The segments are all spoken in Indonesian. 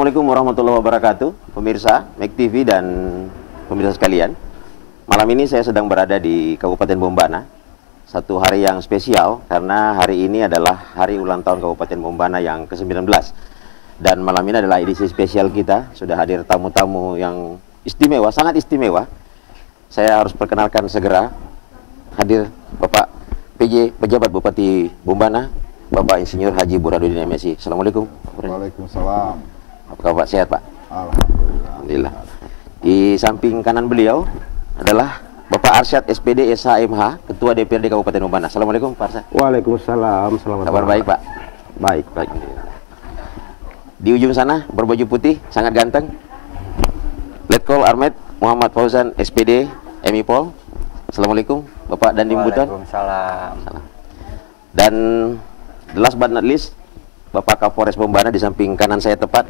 Assalamualaikum warahmatullahi wabarakatuh, pemirsa MEK TV dan pemirsa sekalian. Malam ini saya sedang berada di Kabupaten Bombana. Satu hari yang spesial karena hari ini adalah hari ulang tahun Kabupaten Bombana yang ke-19. Dan malam ini adalah edisi spesial kita. Sudah hadir tamu-tamu yang istimewa, sangat istimewa. Saya harus perkenalkan segera. Hadir Bapak PJ, Pejabat Bupati Bombana, Bapak Insinyur Haji Burhanuddin MSI. Assalamualaikum. Waalaikumsalam. Apa kabar, sehat Pak? Alhamdulillah. Alhamdulillah. Di samping kanan beliau adalah Bapak Arsyad SPD SHMH, Ketua DPRD Kabupaten Bombana. Assalamualaikum Pak Arsyad. Waalaikumsalam. Selamat Kabar malam. baik Pak? Baik. Baik. Di ujung sana berbaju putih, sangat ganteng, Letkol Armet Muhammad Fauzan SPD MIPOL. Assalamualaikum Bapak Dandim Buton. Waalaikumsalam. Dan the last but not least, Bapak Kapolres Bombana di samping kanan saya tepat,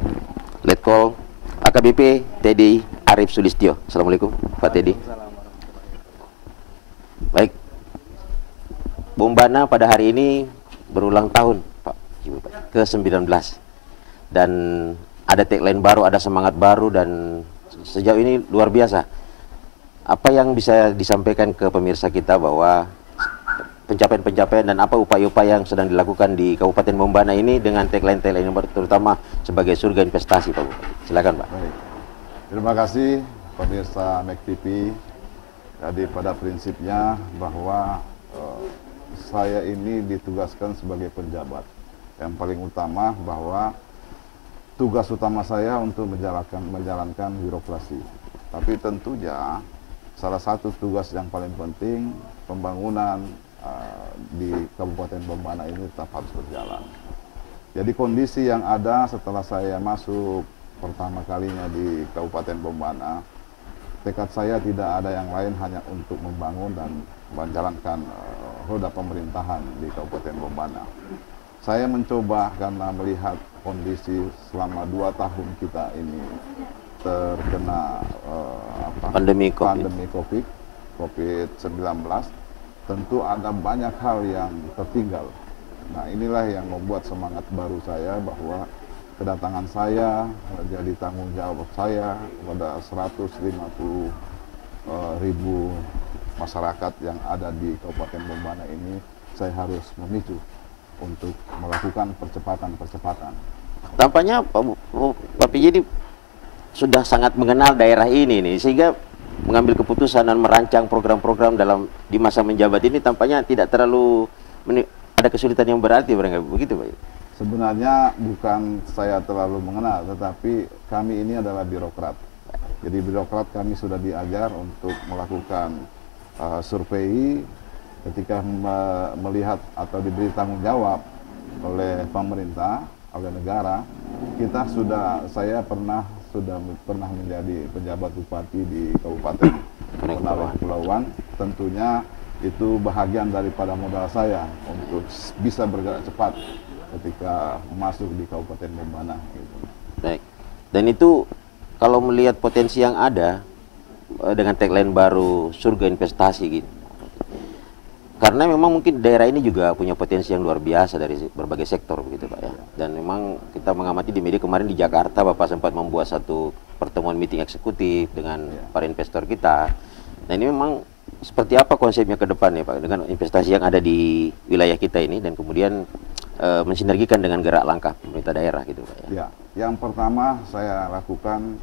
Letkol AKBP Teddy Arif Sulistyo. Assalamualaikum Pak Teddy. Baik, Bombana pada hari ini berulang tahun Pak, ke-19. Dan ada tagline baru, ada semangat baru, dan sejauh ini luar biasa. Apa yang bisa disampaikan ke pemirsa kita bahwa pencapaian-pencapaian dan apa upaya-upaya yang sedang dilakukan di Kabupaten Bombana ini dengan tagline-tagline yang terutama sebagai surga investasi Pak Bupati. Silakan Pak. Baik. Terima kasih pemirsa MEK TV. Jadi pada prinsipnya bahwa saya ini ditugaskan sebagai penjabat. Yang paling utama bahwa tugas utama saya untuk menjalankan birokrasi. Tapi tentunya salah satu tugas yang paling penting pembangunan di Kabupaten Bombana ini tetap harus berjalan. Jadi kondisi yang ada setelah saya masuk pertama kalinya di Kabupaten Bombana, tekad saya tidak ada yang lain hanya untuk membangun dan menjalankan roda pemerintahan di Kabupaten Bombana. Saya mencoba karena melihat kondisi selama 2 tahun kita ini terkena Pandemi COVID-19, tentu ada banyak hal yang tertinggal. Nah, inilah yang membuat semangat baru saya bahwa kedatangan saya menjadi tanggung jawab saya kepada 150.000 masyarakat yang ada di Kabupaten Bombana ini. Saya harus memicu untuk melakukan percepatan. Tampaknya Pak PJ sudah sangat mengenal daerah ini nih, sehingga mengambil keputusan dan merancang program-program di masa menjabat ini tampaknya tidak terlalu ada kesulitan yang berarti, begitu Pak? Sebenarnya bukan saya terlalu mengenal, tetapi kami ini adalah birokrat. Jadi birokrat kami sudah diajar untuk melakukan survei ketika melihat atau diberi tanggung jawab oleh pemerintah, oleh negara. Saya sudah pernah menjadi penjabat bupati di Kabupaten Kepulauan. Tentunya itu bahagian daripada modal saya untuk bisa bergerak cepat ketika masuk di Kabupaten Bombana. Gitu. Baik. Dan itu kalau melihat potensi yang ada dengan tagline baru surga investasi gitu. Karena memang mungkin daerah ini juga punya potensi yang luar biasa dari berbagai sektor begitu Pak ya. Dan memang kita mengamati di media kemarin di Jakarta Bapak sempat membuat satu pertemuan meeting eksekutif dengan para investor kita. Nah ini memang seperti apa konsepnya ke depan ya Pak dengan investasi yang ada di wilayah kita ini dan kemudian mensinergikan dengan gerak langkah pemerintah daerah gitu Pak ya. Ya, yang pertama saya lakukan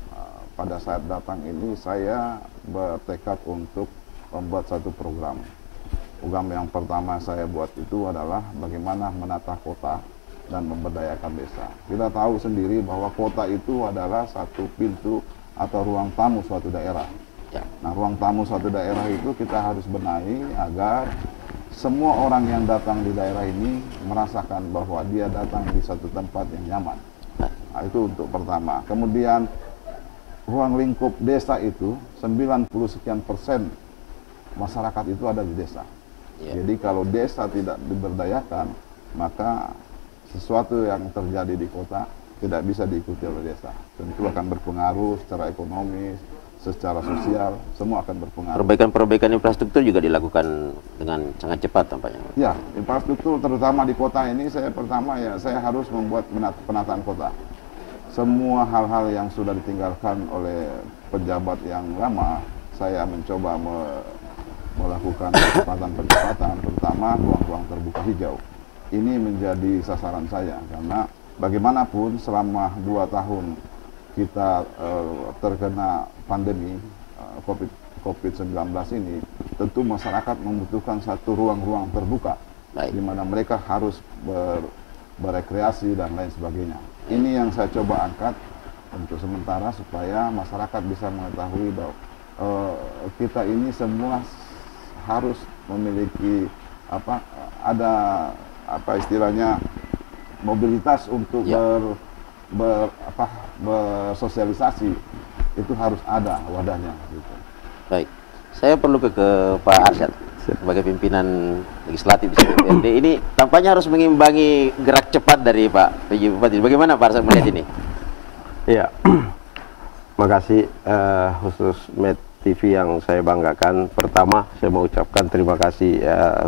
pada saat datang ini saya bertekad untuk membuat satu program. Program yang pertama saya buat itu adalah bagaimana menata kota dan memberdayakan desa. Kita tahu sendiri bahwa kota itu adalah satu pintu atau ruang tamu suatu daerah. Ya. Nah, ruang tamu suatu daerah itu kita harus benahi agar semua orang yang datang di daerah ini merasakan bahwa dia datang di satu tempat yang nyaman. Nah, itu untuk pertama. Kemudian ruang lingkup desa itu 90 sekian persen masyarakat itu ada di desa. Jadi kalau desa tidak diberdayakan, maka sesuatu yang terjadi di kota tidak bisa diikuti oleh desa. Tentu akan berpengaruh secara ekonomi, secara sosial, semua akan berpengaruh. Perbaikan infrastruktur juga dilakukan dengan sangat cepat tampaknya. Ya, infrastruktur terutama di kota ini saya harus membuat penataan kota. semua hal-hal yang sudah ditinggalkan oleh pejabat yang lama, saya mencoba melakukan percepatan-percepatan, terutama ruang-ruang terbuka hijau. Ini menjadi sasaran saya, karena bagaimanapun selama 2 tahun kita terkena pandemi COVID-19 ini, tentu masyarakat membutuhkan satu ruang-ruang terbuka, di mana mereka harus berekreasi dan lain sebagainya. Ini yang saya coba angkat untuk sementara, supaya masyarakat bisa mengetahui bahwa kita ini semua harus memiliki istilahnya mobilitas untuk bersosialisasi, itu harus ada wadahnya gitu. Baik, saya perlu ke Pak Arsyad sebagai pimpinan legislatif di DPRD. Ini tampaknya harus mengimbangi gerak cepat dari Pak PJ Bupati. Bagaimana Pak Arsyad melihat ini? Iya, makasih khusus Met TV yang saya banggakan. Pertama, saya mau ucapkan terima kasih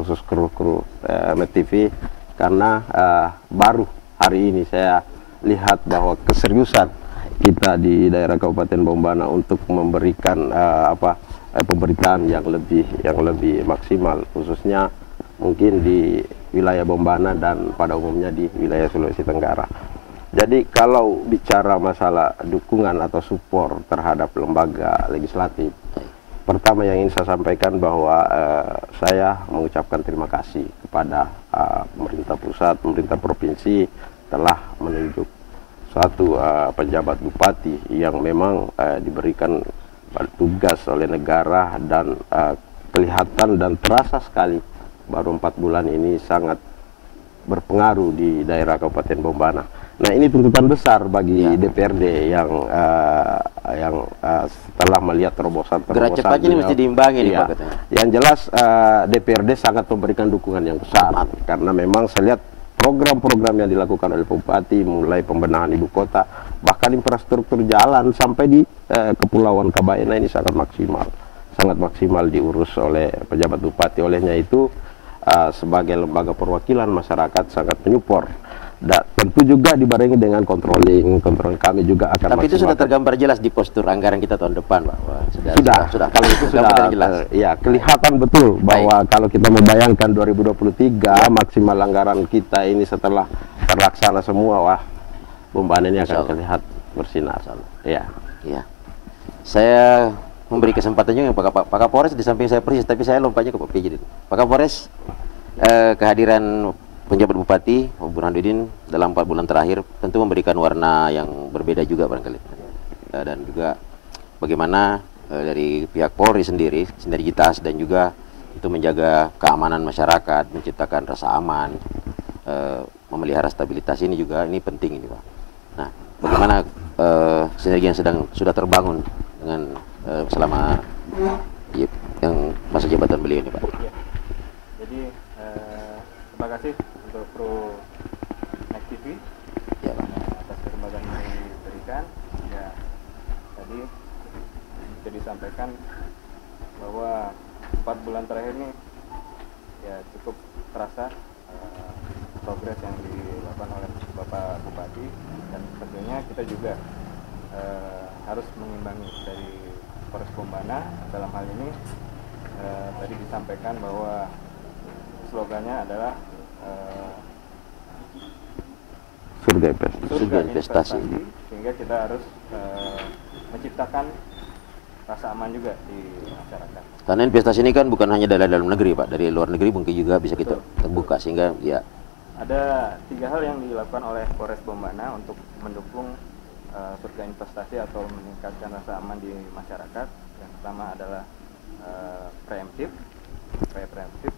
khusus kru Met TV, karena baru hari ini saya lihat bahwa keseriusan kita di daerah Kabupaten Bombana untuk memberikan pemberitaan yang lebih maksimal, khususnya mungkin di wilayah Bombana dan pada umumnya di wilayah Sulawesi Tenggara. Jadi kalau bicara masalah dukungan atau support terhadap lembaga legislatif, pertama yang ingin saya sampaikan bahwa saya mengucapkan terima kasih kepada pemerintah pusat, pemerintah provinsi telah menunjuk satu penjabat bupati yang memang diberikan tugas oleh negara, dan kelihatan dan terasa sekali baru 4 bulan ini sangat berpengaruh di daerah Kabupaten Bombana. Nah, ini tuntutan besar bagi DPRD yang setelah melihat terobosan Gerak cepatnya ini mesti diimbangi nih Pak katanya. Yang jelas DPRD sangat memberikan dukungan yang besar, karena memang saya lihat program-program yang dilakukan oleh Bupati, mulai pembenahan ibu kota, bahkan infrastruktur jalan sampai di Kepulauan Kabaena ini sangat maksimal diurus oleh pejabat Bupati. Olehnya itu sebagai lembaga perwakilan masyarakat sangat menyupport. Tentu juga dibarengi dengan controlling kami juga akan. Tapi itu sudah tergambar jelas di postur anggaran kita tahun depan, Pak. Sudah. Kalau itu sudah jelas. Ya, kelihatan betul bahwa kalau kita membayangkan 2023 maksimal anggaran kita ini setelah terlaksana semua, wah, Bombana ini akan terlihat bersinar. Ya. Saya memberi kesempatan juga Pak Kapolres di samping saya persis, tapi saya lompatnya ke Pak PJ. Pak Kapolres, kehadiran penjabat Bupati Pak Burhanuddin dalam 4 bulan terakhir tentu memberikan warna yang berbeda juga barangkali, dan juga bagaimana dari pihak Polri sendiri sinergitas dan juga untuk menjaga keamanan masyarakat, menciptakan rasa aman, memelihara stabilitas ini juga ini penting ini Pak. Nah, bagaimana sinergi yang sudah terbangun dengan selama yang masa jabatan beliau ini Pak? Jadi terima kasih untuk kru Mek TV atas kesempatan yang diberikan. Ya, tadi bisa disampaikan bahwa 4 bulan terakhir ini ya cukup terasa progres yang dilakukan oleh Bapak Bupati, dan tentunya kita juga harus mengimbangi dari Polres Bombana. Dalam hal ini tadi disampaikan bahwa slogannya adalah surga investasi, sehingga kita harus menciptakan rasa aman juga di masyarakat. Karena investasi ini kan bukan hanya dari dalam negeri Pak, dari luar negeri mungkin juga bisa kita terbuka, sehingga ya ada 3 hal yang dilakukan oleh Polres Bombana untuk mendukung surga investasi atau meningkatkan rasa aman di masyarakat. Yang pertama adalah upaya preemptif,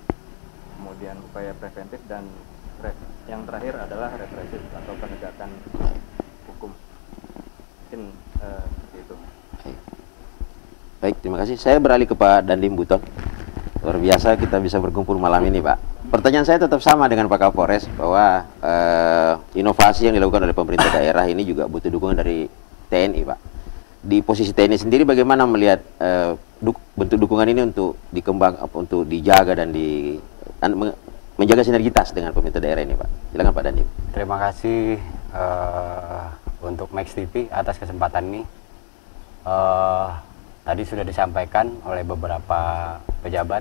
kemudian upaya preventif, dan yang terakhir adalah represif atau penegakan hukum. Mungkin seperti itu. Baik, terima kasih. Saya beralih ke Pak Dandim Buton. Luar biasa kita bisa berkumpul malam ini Pak. Pertanyaan saya tetap sama dengan Pak Kapolres, bahwa inovasi yang dilakukan oleh pemerintah daerah ini juga butuh dukungan dari TNI Pak. Di posisi TNI sendiri bagaimana melihat bentuk dukungan ini untuk untuk dijaga dan menjaga sinergitas dengan pemerintah daerah ini Pak? Silakan Pak Dandim. Terima kasih untuk Max TV atas kesempatan ini. Tadi sudah disampaikan oleh beberapa pejabat,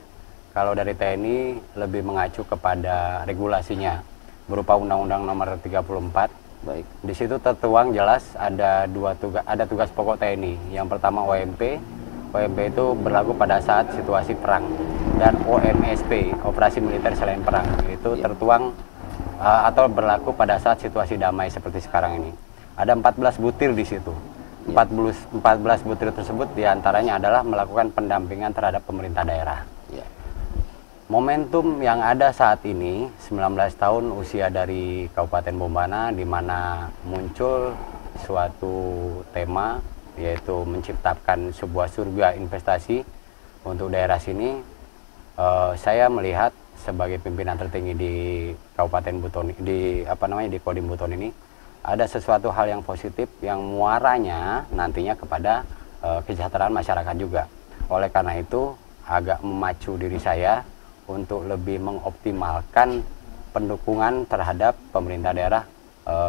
kalau dari TNI lebih mengacu kepada regulasinya berupa Undang-Undang Nomor 34. Baik. Di situ tertuang jelas ada tugas pokok TNI. Yang pertama OMP. OMP itu berlaku pada saat situasi perang, dan OMSP, operasi militer selain perang, itu tertuang atau berlaku pada saat situasi damai seperti sekarang ini. Ada 14 butir di situ. 14 butir tersebut diantaranya adalah melakukan pendampingan terhadap pemerintah daerah. Momentum yang ada saat ini, 19 tahun usia dari Kabupaten Bombana, di mana muncul suatu tema, yaitu menciptakan sebuah surga investasi untuk daerah sini. Saya melihat sebagai pimpinan tertinggi di Kabupaten Buton, di Kodim Buton ini, ada sesuatu hal yang positif yang muaranya nantinya kepada kesejahteraan masyarakat juga. Oleh karena itu, agak memacu diri saya untuk lebih mengoptimalkan pendukungan terhadap pemerintah daerah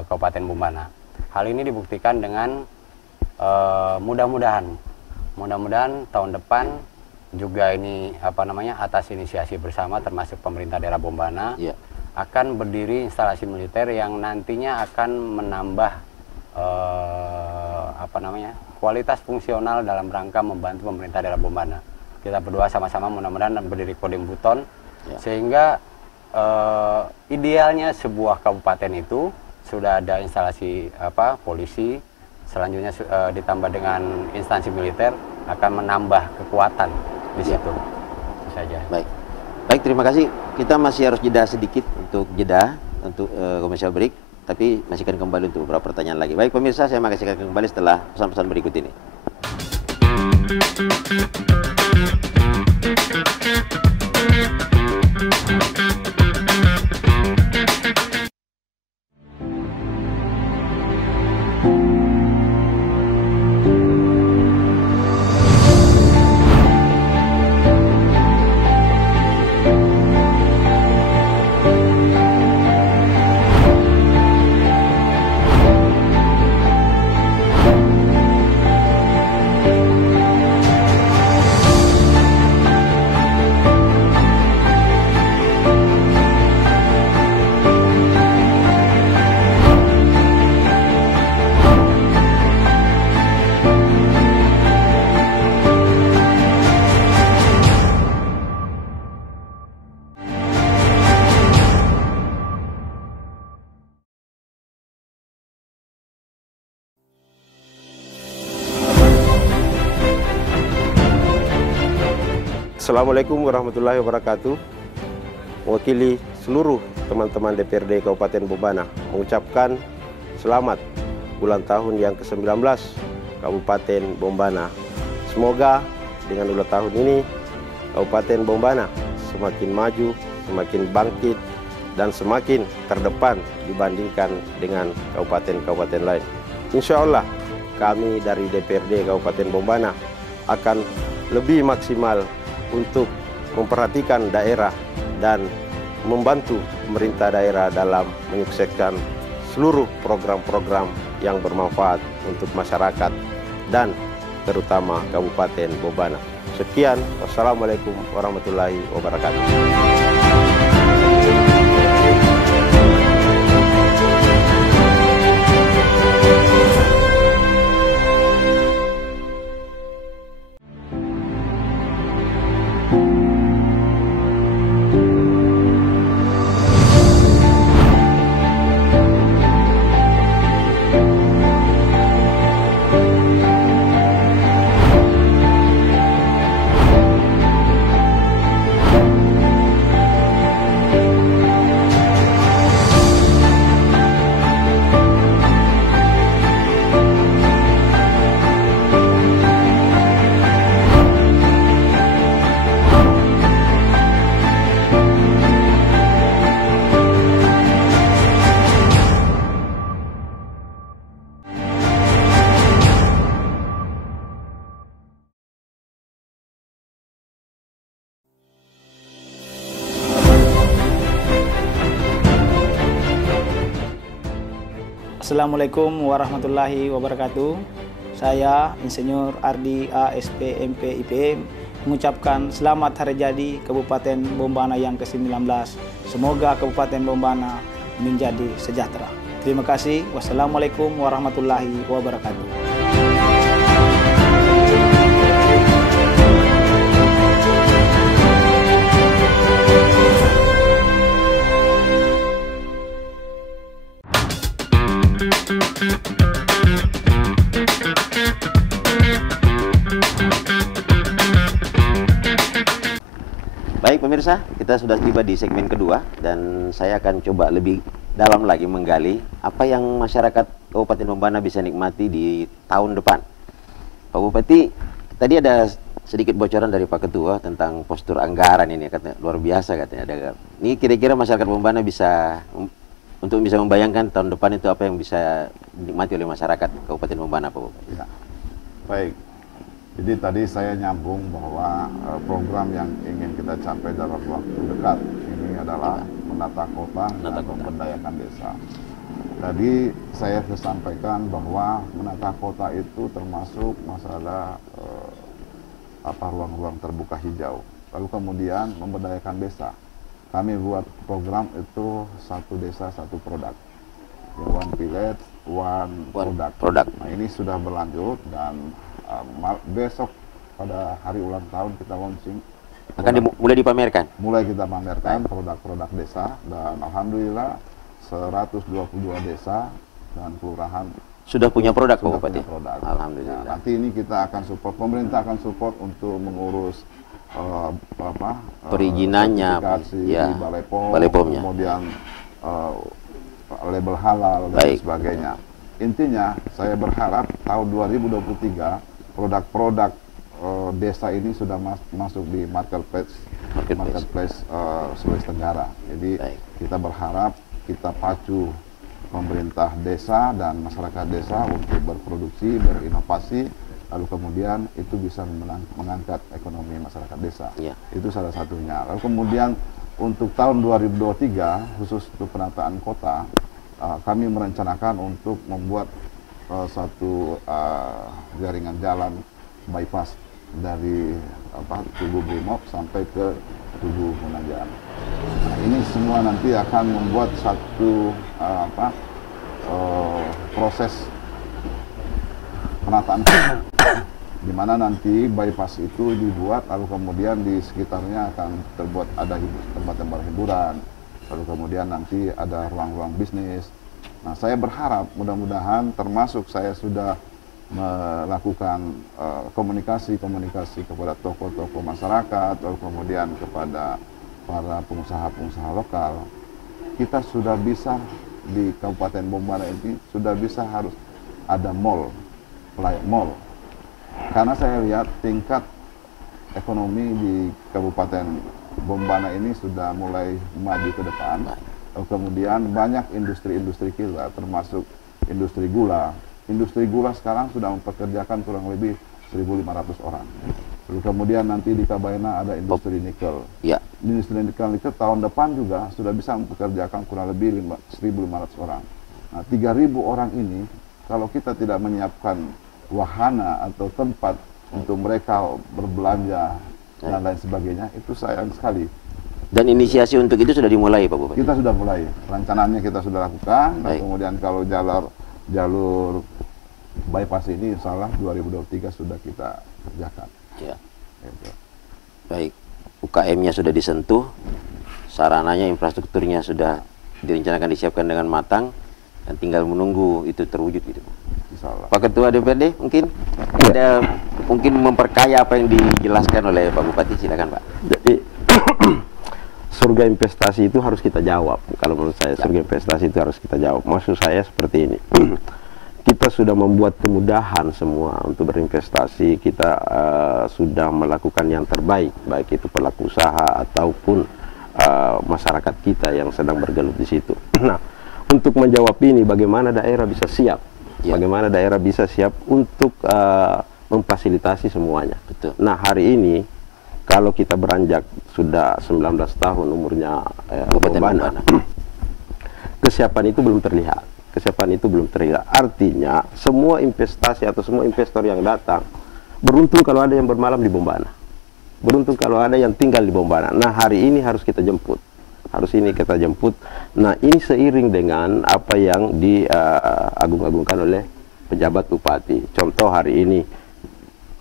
Kabupaten Bombana. Hal ini dibuktikan dengan mudah-mudahan tahun depan juga ini atas inisiasi bersama termasuk pemerintah daerah Bombana akan berdiri instalasi militer yang nantinya akan menambah kualitas fungsional dalam rangka membantu pemerintah daerah Bombana. Kita berdua sama-sama mudah-mudahan berdiri Kodim Buton, sehingga idealnya sebuah kabupaten itu sudah ada instalasi polisi, selanjutnya ditambah dengan instansi militer akan menambah kekuatan di situ. Itu saja. Baik, terima kasih. Kita masih harus jeda sedikit untuk commercial break, tapi masih akan kembali untuk beberapa pertanyaan lagi. Baik pemirsa, saya masih akan kembali setelah pesan-pesan berikut ini. Assalamualaikum warahmatullahi wabarakatuh. Mewakili seluruh teman-teman DPRD Kabupaten Bombana mengucapkan selamat ulang tahun yang ke-19 Kabupaten Bombana. Semoga dengan ulang tahun ini Kabupaten Bombana semakin maju, semakin bangkit, dan semakin terdepan dibandingkan dengan kabupaten-kabupaten lain. Insya Allah kami dari DPRD Kabupaten Bombana akan lebih maksimal untuk memperhatikan daerah dan membantu pemerintah daerah dalam menyukseskan seluruh program-program yang bermanfaat untuk masyarakat dan terutama Kabupaten Bombana. Sekian, wassalamualaikum warahmatullahi wabarakatuh. Assalamualaikum warahmatullahi wabarakatuh. Saya Insinyur Ardi ASP MP IPM mengucapkan selamat hari jadi Kabupaten Bombana yang ke-19. Semoga Kabupaten Bombana menjadi sejahtera. Terima kasih. Wassalamualaikum warahmatullahi wabarakatuh. Baik pemirsa, kita sudah tiba di segmen kedua dan saya akan coba lebih dalam lagi menggali apa yang masyarakat Kabupaten Bombana bisa nikmati di tahun depan. Pak Bupati, tadi ada sedikit bocoran dari Pak Ketua tentang postur anggaran ini, katanya luar biasa katanya. Ini kira-kira masyarakat Bombana bisa untuk bisa membayangkan tahun depan itu apa yang bisa dinikmati oleh masyarakat Kabupaten Bombana, Pak Bupati. Ya. Baik. Jadi tadi saya nyambung bahwa program yang ingin kita capai dalam waktu dekat ini adalah menata kota dan memberdayakan desa. Tadi saya sampaikan bahwa menata kota itu termasuk masalah ruang-ruang terbuka hijau. Lalu kemudian memberdayakan desa. Kami buat program itu satu desa satu produk. One village, one product. Nah, ini sudah berlanjut dan besok pada hari ulang tahun kita launching. Akan mulai dipamerkan? Mulai kita pamerkan produk-produk desa dan alhamdulillah 122 desa dan kelurahan sudah punya produk, Pak Bupati. Alhamdulillah. Nah, nanti ini kita akan support, pemerintah akan support untuk mengurus perizinannya, ya, Balai POM, kemudian label halal dan sebagainya. Intinya saya berharap tahun 2023 produk-produk desa ini sudah masuk di marketplace Sulawesi Tenggara. Jadi kita berharap kita pacu pemerintah desa dan masyarakat desa untuk berproduksi, berinovasi, lalu kemudian itu bisa mengangkat ekonomi masyarakat desa. Itu salah satunya. Lalu kemudian untuk tahun 2023 khusus untuk penataan kota, kami merencanakan untuk membuat satu jaringan jalan bypass dari Tugu Brimob sampai ke Tugu Munajat. Nah, ini semua nanti akan membuat satu proses penataan di mana nanti bypass itu dibuat, lalu kemudian di sekitarnya akan terbuat ada tempat-tempat hiburan, lalu kemudian nanti ada ruang-ruang bisnis. Nah, saya berharap mudah-mudahan termasuk saya sudah melakukan komunikasi kepada tokoh-tokoh masyarakat, lalu kemudian kepada para pengusaha-pengusaha lokal. Kita sudah bisa di Kabupaten Bombana ini sudah bisa harus ada mall. Karena saya lihat tingkat ekonomi di Kabupaten Bombana ini sudah mulai maju ke depan. Kemudian banyak industri-industri kita, termasuk industri gula. Industri gula sekarang sudah mempekerjakan kurang lebih 1.500 orang. Lalu kemudian nanti di Kabaina ada industri nikel. Industri nikel tahun depan juga sudah bisa mempekerjakan kurang lebih 1.500 orang. Nah, 3.000 orang ini kalau kita tidak menyiapkan wahana atau tempat untuk mereka berbelanja dan lain sebagainya, itu sayang sekali. Dan inisiasi untuk itu sudah dimulai, Pak Bupati? Kita sudah mulai, rencananya kita sudah lakukan, dan kemudian kalau jalur bypass ini insya Allah 2023 sudah kita kerjakan. Baik, UKM-nya sudah disentuh, sarananya, infrastrukturnya sudah direncanakan disiapkan dengan matang, dan tinggal menunggu itu terwujud gitu. Pak Ketua DPRD mungkin ada mungkin memperkaya apa yang dijelaskan oleh Pak Bupati, silakan Pak. Jadi surga investasi itu harus kita jawab. Kalau menurut saya surga investasi itu harus kita jawab. Maksud saya seperti ini. Kita sudah membuat kemudahan semua untuk berinvestasi. Kita sudah melakukan yang terbaik, baik itu pelaku usaha ataupun masyarakat kita yang sedang bergelut di situ. Nah, untuk menjawab ini, bagaimana daerah bisa siap? Bagaimana daerah bisa siap untuk memfasilitasi semuanya? Nah, hari ini kalau kita beranjak sudah 19 tahun umurnya Bombana, kesiapan itu belum terlihat. kesiapan itu belum terlihat. Artinya semua investasi atau semua investor yang datang beruntung kalau ada yang bermalam di Bombana, beruntung kalau ada yang tinggal di Bombana. Nah, hari ini harus kita jemput, Nah, ini seiring dengan apa yang diagung-agungkan oleh pejabat bupati. Contoh hari ini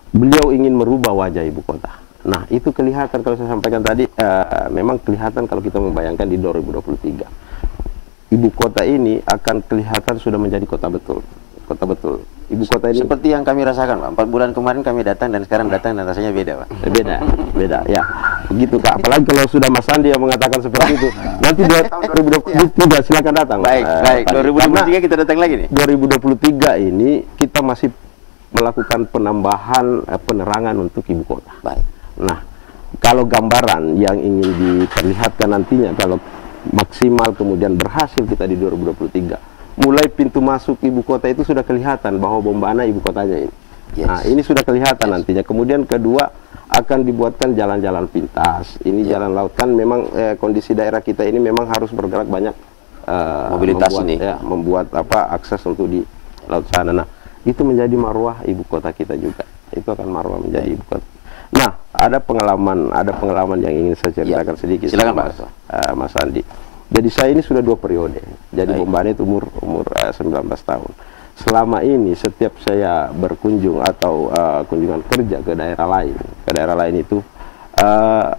beliau ingin merubah wajah ibu kota. Nah, itu kelihatan kalau saya sampaikan tadi, memang kelihatan kalau kita membayangkan di 2023. Ibu kota ini akan kelihatan sudah menjadi kota betul. Kota betul. Ibu kota ini seperti yang kami rasakan, Pak. 4 bulan kemarin kami datang dan sekarang datang dan rasanya beda, Pak. Beda ya. Begitu, Kak. Apalagi kalau sudah Mas Andi yang mengatakan seperti itu. Nanti tahun 2023 silakan datang. Baik. 2023 kita datang lagi nih. 2023 ini kita masih melakukan penambahan penerangan untuk ibu kota. Baik. Nah, kalau gambaran yang ingin diperlihatkan nantinya kalau maksimal kemudian berhasil kita di 2023, mulai pintu masuk ibu kota itu sudah kelihatan bahwa Bombana ibu kotanya ini. Yes. Nah, ini sudah kelihatan nantinya. Kemudian kedua akan dibuatkan jalan-jalan pintas. Ini jalan laut kan memang kondisi daerah kita ini memang harus bergerak banyak mobilitas membuat, ini. Ya, membuat akses untuk di laut sana. Nah, itu menjadi marwah ibu kota kita juga. Itu akan marwah menjadi ibu kota. Nah, ada pengalaman yang ingin saya ceritakan sedikit. Silakan, Pak. Mas Andi. Jadi saya ini sudah 2 periode. Jadi Bombana itu umur 19 tahun. Selama ini setiap saya berkunjung atau kunjungan kerja ke daerah lain itu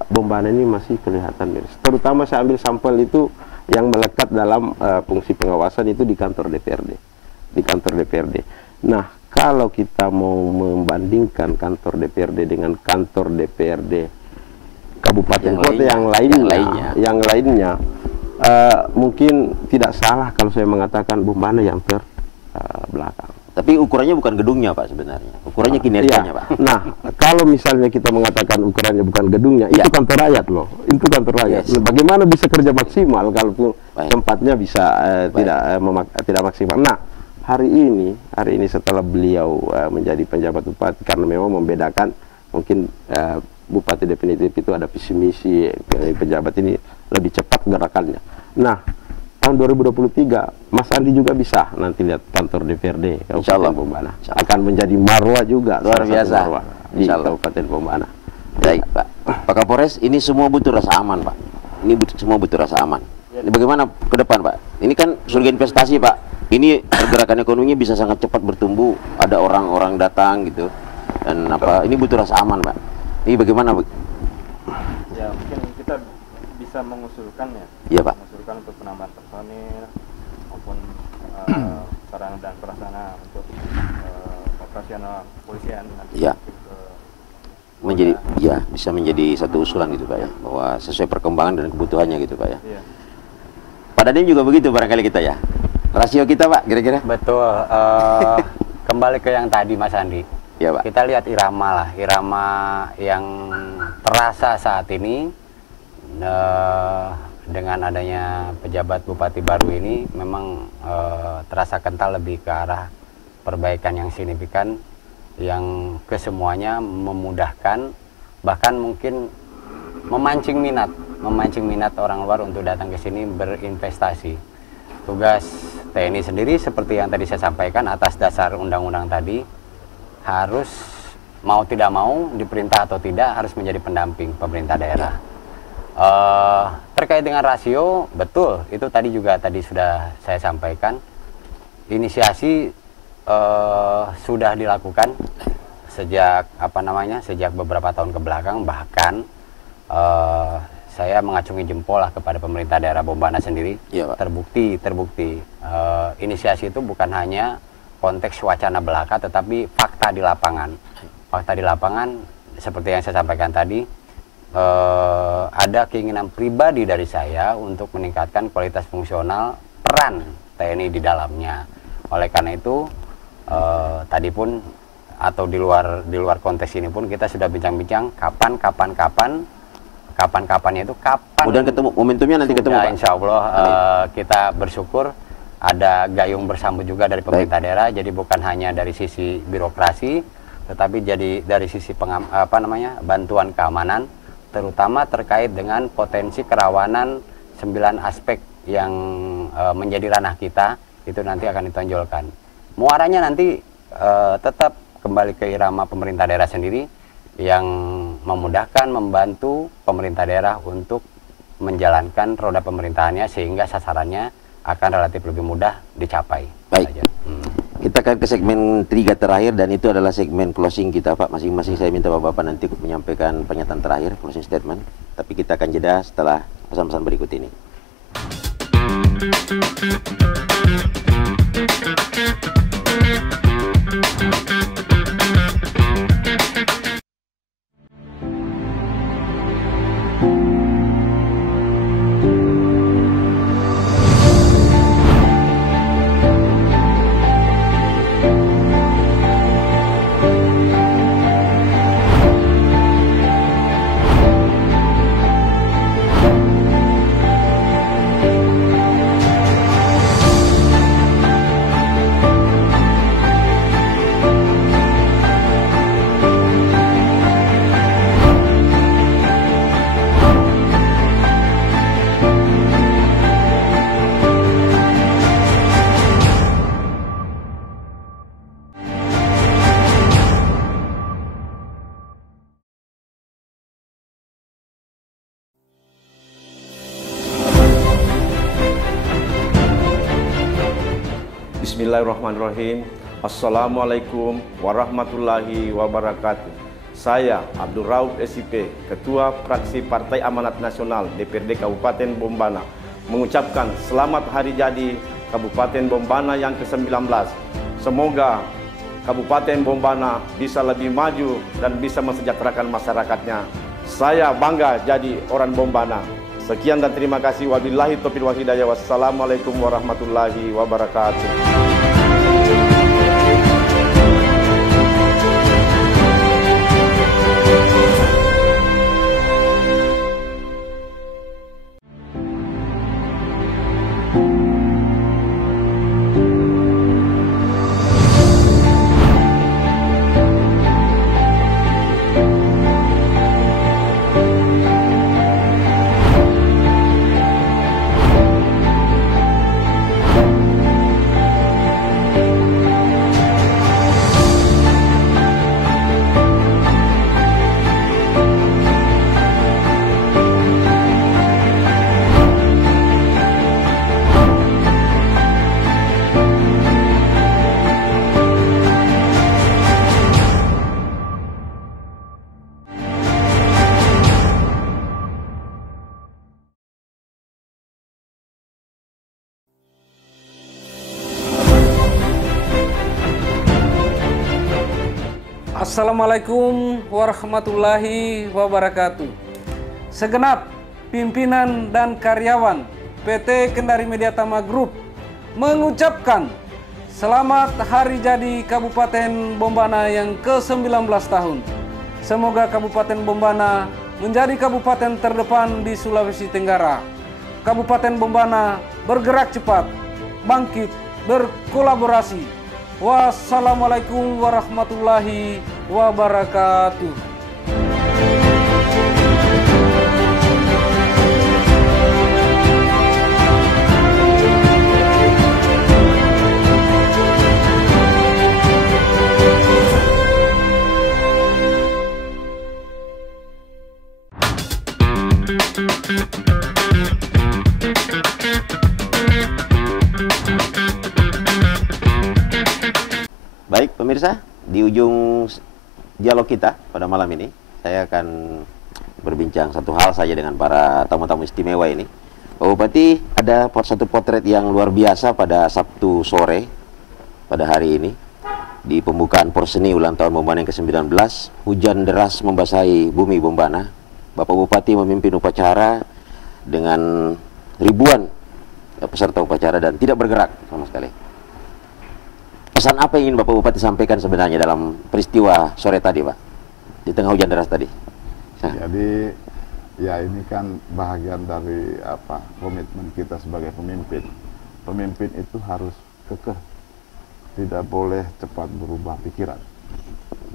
Bombana ini masih kelihatan miris. Terutama saya ambil sampel itu yang melekat dalam fungsi pengawasan itu di kantor DPRD. Nah, kalau kita mau membandingkan kantor DPRD dengan kantor DPRD kabupaten kota yang lainnya, mungkin tidak salah kalau saya mengatakan Bombana yang terbelakang. Tapi ukurannya bukan gedungnya, Pak, sebenarnya. Ukurannya kinerjanya, Pak. Nah, kalau misalnya kita mengatakan ukurannya bukan gedungnya, itu kantor rakyat loh. Itu kantor rakyat. Yes. Bagaimana bisa kerja maksimal kalau tempatnya bisa tidak maksimal. Nah, hari ini setelah beliau menjadi penjabat bupati, karena memang membedakan mungkin bupati definitif itu ada visi misi, pejabat ini lebih cepat gerakannya. Nah, tahun 2023 Mas Andi juga bisa nanti lihat kantor DPRD Kabupaten Bombana akan menjadi marwah juga, luar biasa di Kabupaten Bombana. Baik, Pak. Pak Kapolres, ini semua butuh rasa aman, Pak. Ini semua butuh rasa aman. Ini bagaimana ke depan, Pak? Ini kan surga investasi, Pak. Ini pergerakan ekonominya bisa sangat cepat bertumbuh, ada orang-orang datang gitu, dan ini butuh rasa aman, Pak. Ini bagaimana, Pak? Ya, mungkin kita bisa mengusulkan ya. Iya, Pak. Mengusulkan untuk penambahan personil maupun sarana dan prasarana untuk operasional kepolisian nanti. Ya. Bisa menjadi satu usulan gitu, Pak ya, bahwa sesuai perkembangan dan kebutuhannya gitu, Pak ya. Iya. Pada Dadim juga begitu barangkali kita ya. Rasio kita, Pak, kira-kira? Betul. Kembali ke yang tadi, Mas Andi. Ya, Pak. Kita lihat irama yang terasa saat ini dengan adanya pejabat bupati baru ini memang terasa kental lebih ke arah perbaikan yang signifikan, yang kesemuanya memudahkan, bahkan mungkin memancing minat orang luar untuk datang ke sini berinvestasi. Tugas TNI sendiri seperti yang tadi saya sampaikan atas dasar undang-undang tadi, harus mau tidak mau, diperintah atau tidak, harus menjadi pendamping pemerintah daerah. Terkait dengan rasio, betul, itu tadi sudah saya sampaikan. Inisiasi sudah dilakukan sejak sejak beberapa tahun ke belakang, bahkan saya mengacungi jempol lah kepada pemerintah daerah Bombana sendiri. Ya, Pak. Terbukti inisiasi itu bukan hanya konteks wacana belaka, tetapi fakta di lapangan. Fakta di lapangan seperti yang saya sampaikan tadi, ada keinginan pribadi dari saya untuk meningkatkan kualitas fungsional peran TNI di dalamnya. Oleh karena itu tadi pun atau di luar konteks ini pun kita sudah bincang-bincang kapan-kapannya itu kapan. Kemudian ketemu momentumnya nanti ketemu, Pak. Insya Allah kita bersyukur ada gayung bersambut juga dari pemerintah daerah. Jadi bukan hanya dari sisi birokrasi, tetapi jadi dari sisi bantuan keamanan, terutama terkait dengan potensi kerawanan 9 aspek yang menjadi ranah kita, itu nanti akan ditonjolkan. Muaranya nanti tetap kembali ke irama pemerintah daerah sendiri yang memudahkan, membantu pemerintah daerah untuk menjalankan roda pemerintahannya sehingga sasarannya akan relatif lebih mudah dicapai. Baik. Kita akan ke segmen 3 terakhir dan itu adalah segmen closing kita, Pak. Masing-masing saya minta Bapak nanti menyampaikan pernyataan terakhir, closing statement. Tapi kita akan jeda setelah pesan-pesan berikut ini. Bismillahirrahmanirrahim. Assalamualaikum warahmatullahi wabarakatuh. Saya Abdul Rauf SIP, Ketua Fraksi Partai Amanat Nasional DPRD Kabupaten Bombana, mengucapkan selamat hari jadi Kabupaten Bombana yang ke-19. Semoga Kabupaten Bombana bisa lebih maju dan bisa mensejahterakan masyarakatnya. Saya bangga jadi orang Bombana. Sekian dan terima kasih. Wabillahi taufiq wal hidayah. Wassalamualaikum warahmatullahi wabarakatuh. Assalamualaikum warahmatullahi wabarakatuh. Segenap pimpinan dan karyawan PT Kendari Media Tama Group mengucapkan selamat hari jadi Kabupaten Bombana yang ke-19 tahun. Semoga Kabupaten Bombana menjadi kabupaten terdepan di Sulawesi Tenggara. Kabupaten Bombana bergerak cepat, bangkit, berkolaborasi. Wassalamualaikum warahmatullahi wabarakatuh. Baik pemirsa, di ujung dialog kita pada malam ini, saya akan berbincang satu hal saja dengan para tamu-tamu istimewa ini. Pak Bupati, ada satu potret yang luar biasa pada Sabtu sore pada hari ini. Di pembukaan Porseni ulang tahun Bombana yang ke-19, hujan deras membasahi bumi Bombana. Bapak Bupati memimpin upacara dengan ribuan peserta upacara dan tidak bergerak sama sekali. Pesan apa yang ingin Bapak Bupati sampaikan sebenarnya dalam peristiwa sore tadi, Pak? Di tengah hujan deras tadi. Jadi, ya ini kan bahagian dari komitmen kita sebagai pemimpin. Pemimpin itu harus kekeh, tidak boleh cepat berubah pikiran.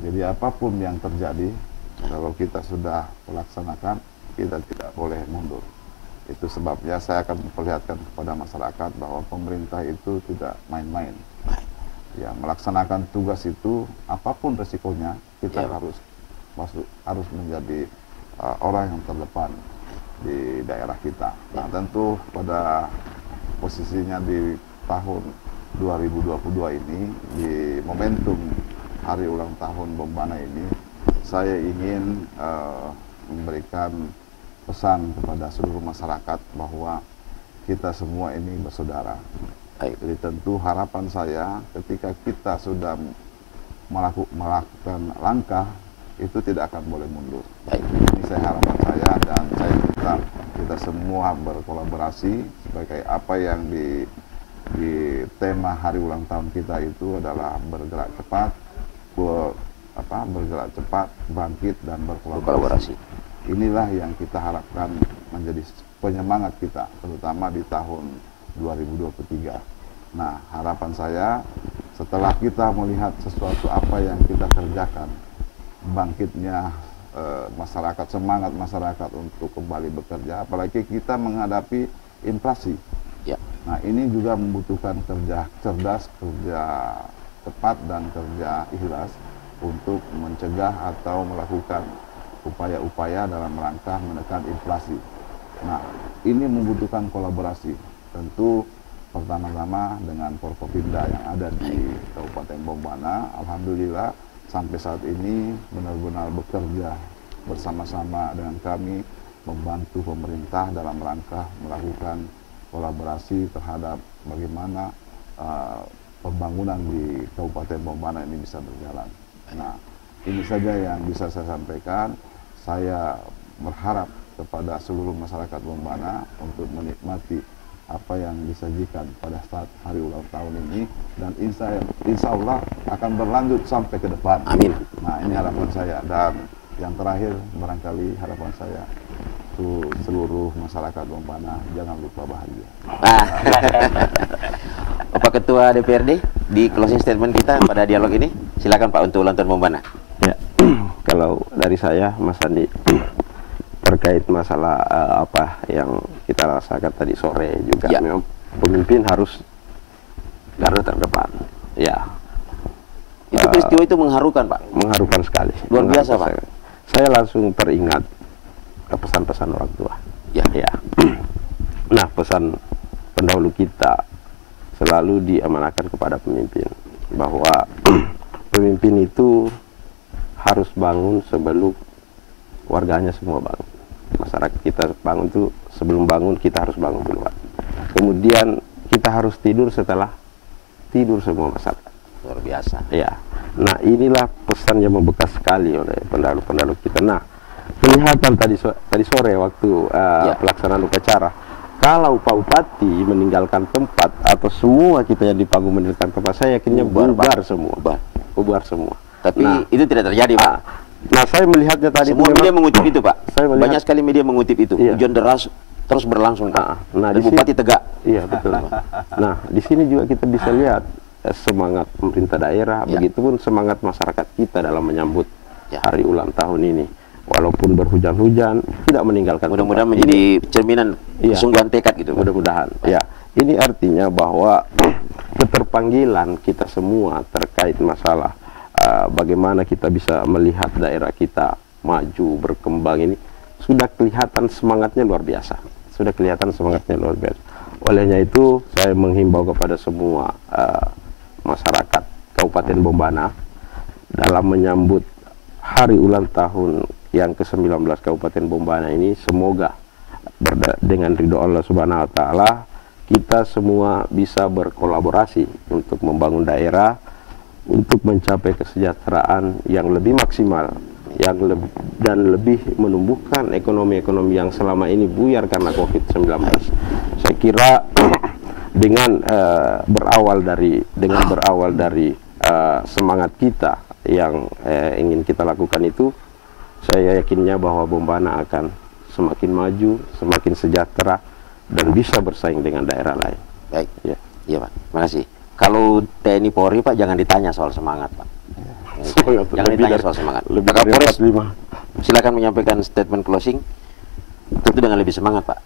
Jadi apapun yang terjadi, kalau kita sudah melaksanakan, kita tidak boleh mundur. Itu sebabnya saya akan memperlihatkan kepada masyarakat bahwa pemerintah itu tidak main-main. Ya, melaksanakan tugas itu apapun resikonya kita harus menjadi orang yang terdepan di daerah kita. Nah, tentu pada posisinya di tahun 2022 ini, di momentum hari ulang tahun Bombana ini, saya ingin memberikan pesan kepada seluruh masyarakat bahwa kita semua ini bersaudara. Jadi tentu harapan saya ketika kita sudah melakukan langkah itu tidak akan boleh mundur. Ini saya harapan saya, dan saya minta kita semua berkolaborasi sebagai apa yang di tema hari ulang tahun kita itu adalah bergerak cepat, bangkit dan berkolaborasi. Inilah yang kita harapkan menjadi penyemangat kita, terutama di tahun 2023. Nah, harapan saya setelah kita melihat sesuatu apa yang kita kerjakan, bangkitnya masyarakat, semangat masyarakat untuk kembali bekerja, apalagi kita menghadapi inflasi. Nah, ini juga membutuhkan kerja cerdas, kerja cepat, dan kerja ikhlas untuk mencegah atau melakukan upaya-upaya dalam rangka menekan inflasi. Nah, ini membutuhkan kolaborasi. Tentu pertama-tama dengan Forkopimda yang ada di Kabupaten Bombana. Alhamdulillah sampai saat ini benar-benar bekerja bersama-sama dengan kami, membantu pemerintah dalam rangka melakukan kolaborasi terhadap bagaimana pembangunan di Kabupaten Bombana ini bisa berjalan. Nah, ini saja yang bisa saya sampaikan. Saya berharap kepada seluruh masyarakat Bombana untuk menikmati apa yang disajikan pada saat hari ulang tahun ini, dan insya Allah akan berlanjut sampai ke depan. Amin. Nah, ini harapan saya. Dan yang terakhir, barangkali harapan saya untuk seluruh masyarakat Bombana, jangan lupa bahagia. Bapak Ketua DPRD, di closing statement kita pada dialog ini, silakan Pak untuk ulang tahun Bombana. Ya, kalau dari saya, Mas Andi, terkait masalah apa yang kita rasakan tadi sore juga, memang pemimpin harus garda terdepan. Ya, itu peristiwa itu mengharukan, Pak. Mengharukan sekali. Luar biasa, Pak. Saya langsung teringat pesan-pesan orang tua. Ya. Nah, pesan pendahulu kita selalu diamanahkan kepada pemimpin bahwa pemimpin itu harus bangun sebelum warganya semua bangun. Masyarakat kita bangun itu, sebelum bangun kita harus bangun duluan. Kemudian kita harus tidur setelah tidur semua masyarakat. Luar biasa. Ya. Nah, inilah pesan yang membekas sekali oleh pendahulu-pendahulu kita. Nah, kelihatan tadi sore waktu pelaksanaan upacara, kalau Pak Bupati meninggalkan tempat atau semua kita yang di panggung meninggalkan tempat, saya yakinnya bubar semua. Bubar semua. Tapi itu tidak terjadi, Pak. Nah, saya melihatnya tadi semua media mengutip itu, Pak. Banyak sekali media mengutip itu. Hujan deras terus berlangsung, Pak. Nah, dan Bupati tegak. Iya, betul, Pak. Nah, di sini juga kita bisa lihat semangat pemerintah daerah, begitupun semangat masyarakat kita dalam menyambut hari ulang tahun ini. Walaupun berhujan-hujan, tidak meninggalkan. Mudah-mudahan menjadi cerminan kesungguhan tekad gitu, Pak. Mudah-mudahan. Ya, ini artinya bahwa keterpanggilan kita semua terkait masalah bagaimana kita bisa melihat daerah kita maju, berkembang, ini sudah kelihatan semangatnya luar biasa. Sudah kelihatan semangatnya luar biasa. Olehnya itu, saya menghimbau kepada semua masyarakat Kabupaten Bombana dalam menyambut hari ulang tahun yang ke-19 Kabupaten Bombana ini, semoga dengan ridho Allah Subhanahu wa Ta'ala kita semua bisa berkolaborasi untuk membangun daerah, untuk mencapai kesejahteraan yang lebih maksimal, dan lebih menumbuhkan ekonomi-ekonomi yang selama ini buyar karena COVID-19. Saya kira dengan berawal dari semangat kita yang ingin kita lakukan itu, saya yakinnya bahwa Bombana akan semakin maju, semakin sejahtera, dan bisa bersaing dengan daerah lain. Baik, iya Pak, terima kasih. Kalau TNI Polri, Pak, jangan ditanya soal semangat, Pak. Jangan ditanya soal semangat. Pak Kapolres, silakan menyampaikan statement closing. tentu dengan lebih semangat, Pak.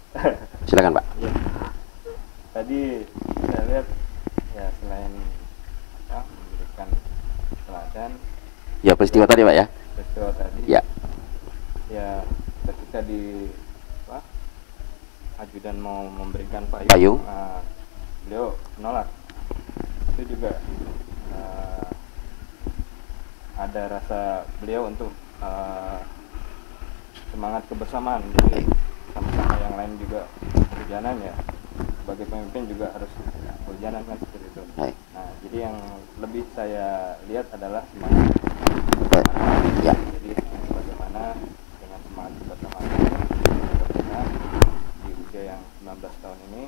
Silakan, Pak. Ya. Tadi saya lihat ya selain memberikan teladan Ya, peristiwa tadi, Pak ya. peristiwa tadi Ya. ya ketika ajudan mau memberikan Payung. beliau menolak. Itu juga ada rasa beliau untuk semangat kebersamaan. Jadi sama-sama yang lain juga hujanan ya, sebagai pemimpin juga harus hujanan kan seperti itu. Baik. Nah, jadi yang lebih saya lihat adalah semangat kebersamaan. Ya. Jadi bagaimana dengan semangat kebersamaan ini mudah-mudahan di usia yang 19 tahun ini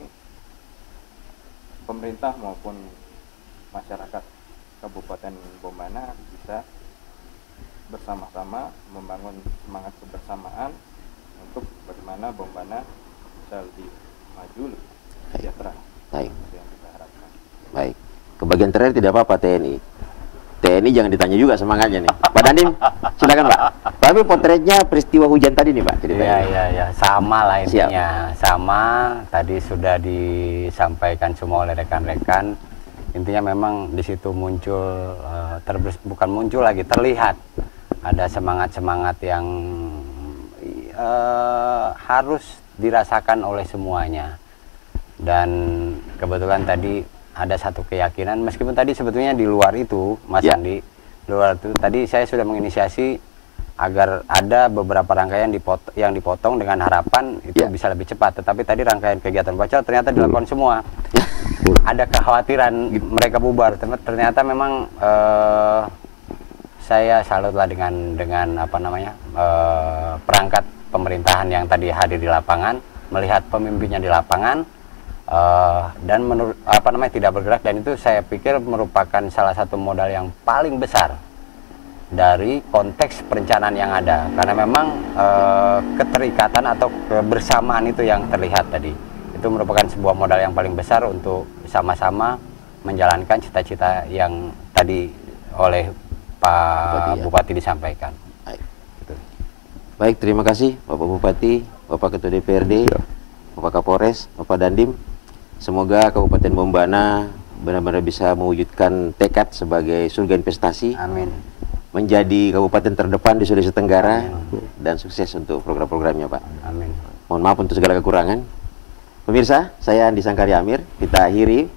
pemerintah maupun masyarakat Kabupaten Bombana bisa bersama-sama membangun semangat kebersamaan untuk bagaimana Bombana bisa lebih maju, lebih sejahtera. Baik. Itu yang kita harapkan. Baik. Ke bagian terakhir tidak apa-apa TNI. TNI jangan ditanya juga semangatnya nih. Pak Dandim, silakan Pak. Tapi potretnya peristiwa hujan tadi nih Pak ceritanya. Ya, sama lah intinya. Sama, tadi sudah disampaikan semua oleh rekan-rekan. Intinya memang di situ muncul, bukan muncul lagi, terlihat ada semangat-semangat yang harus dirasakan oleh semuanya. Dan kebetulan tadi ada satu keyakinan, meskipun tadi sebetulnya di luar itu, Mas Andi, di luar itu tadi saya sudah menginisiasi agar ada beberapa rangkaian yang dipotong dengan harapan itu bisa lebih cepat. Tetapi tadi rangkaian kegiatan upacara ternyata dilakukan semua. Ada kekhawatiran mereka bubar. Ternyata memang saya salutlah dengan apa namanya perangkat pemerintahan yang tadi hadir di lapangan, melihat pemimpinnya di lapangan. Dan menurut tidak bergerak, dan itu saya pikir merupakan salah satu modal yang paling besar dari konteks perencanaan yang ada, karena memang keterikatan atau kebersamaan itu yang terlihat tadi itu merupakan sebuah modal yang paling besar untuk sama-sama menjalankan cita-cita yang tadi oleh Pak Bupati disampaikan. Baik, terima kasih Bapak Bupati, Bapak Ketua DPRD, Bapak Kapolres, Bapak Dandim. Semoga Kabupaten Bombana benar-benar bisa mewujudkan tekad sebagai surga investasi. Amin. Menjadi kabupaten terdepan di Sulawesi Tenggara. Amin. Dan sukses untuk program-programnya, Pak. Amin. Mohon maaf untuk segala kekurangan. Pemirsa, saya Andi Sangkari Amir. Kita akhiri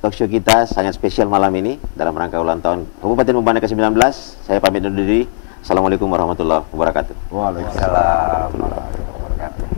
talkshow kita sangat spesial malam ini dalam rangka ulang tahun Kabupaten Bombana ke-19. Saya pamit undur diri. Assalamualaikum warahmatullahi wabarakatuh. Waalaikumsalam warahmatullahi wabarakatuh.